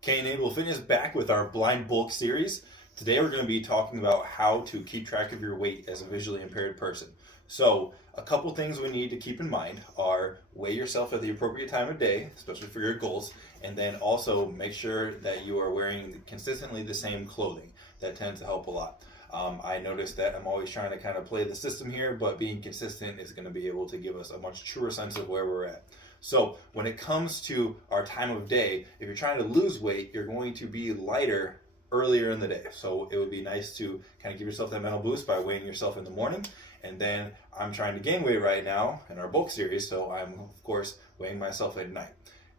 K-Enable Fitness back with our blind bulk series. Today we're going to be talking about how to keep track of your weight as a visually impaired person. So a couple things we need to keep in mind are weigh yourself at the appropriate time of day, especially for your goals, and then also make sure that you are wearing consistently the same clothing. That tends to help a lot. I noticed that I'm always trying to kind of play the system here, but being consistent is going to be able to give us a much truer sense of where we're at. So when it comes to our time of day, if you're trying to lose weight, you're going to be lighter earlier in the day. So it would be nice to kind of give yourself that mental boost by weighing yourself in the morning. And then I'm trying to gain weight right now in our bulk series, so I'm of course weighing myself at night.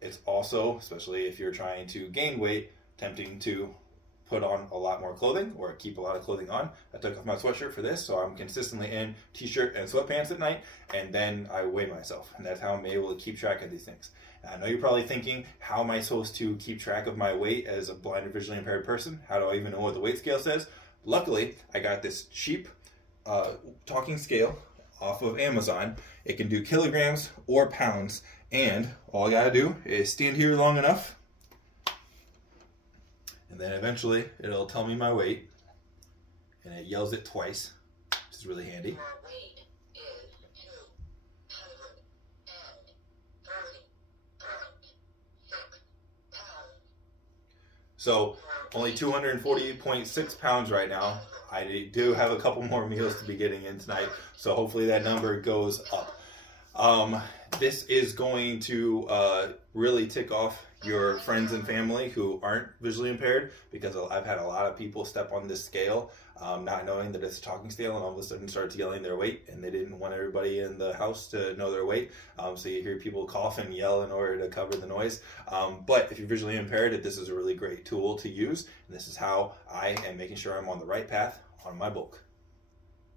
It's also, especially if you're trying to gain weight, tempting to put on a lot more clothing or keep a lot of clothing on. I took off my sweatshirt for this, so I'm consistently in t-shirt and sweatpants at night, and then I weigh myself, and that's how I'm able to keep track of these things. And I know you're probably thinking, how am I supposed to keep track of my weight as a blind or visually impaired person? How do I even know what the weight scale says? Luckily, I got this cheap talking scale off of Amazon. It can do kilograms or pounds, and all I gotta do is stand here long enough, and then eventually it'll tell me my weight, and it yells it twice, which is really handy. Your weight is 230.6 pounds. So only 240.6 pounds right now. I do have a couple more meals to be getting in tonight, so hopefully that number goes up. This is going to really tick off your friends and family who aren't visually impaired, because I've had a lot of people step on this scale not knowing that it's a talking scale, and all of a sudden starts yelling their weight, and they didn't want everybody in the house to know their weight. So you hear people cough and yell in order to cover the noise. But if you're visually impaired, this is a really great tool to use, and this is how I am making sure I'm on the right path on my bulk.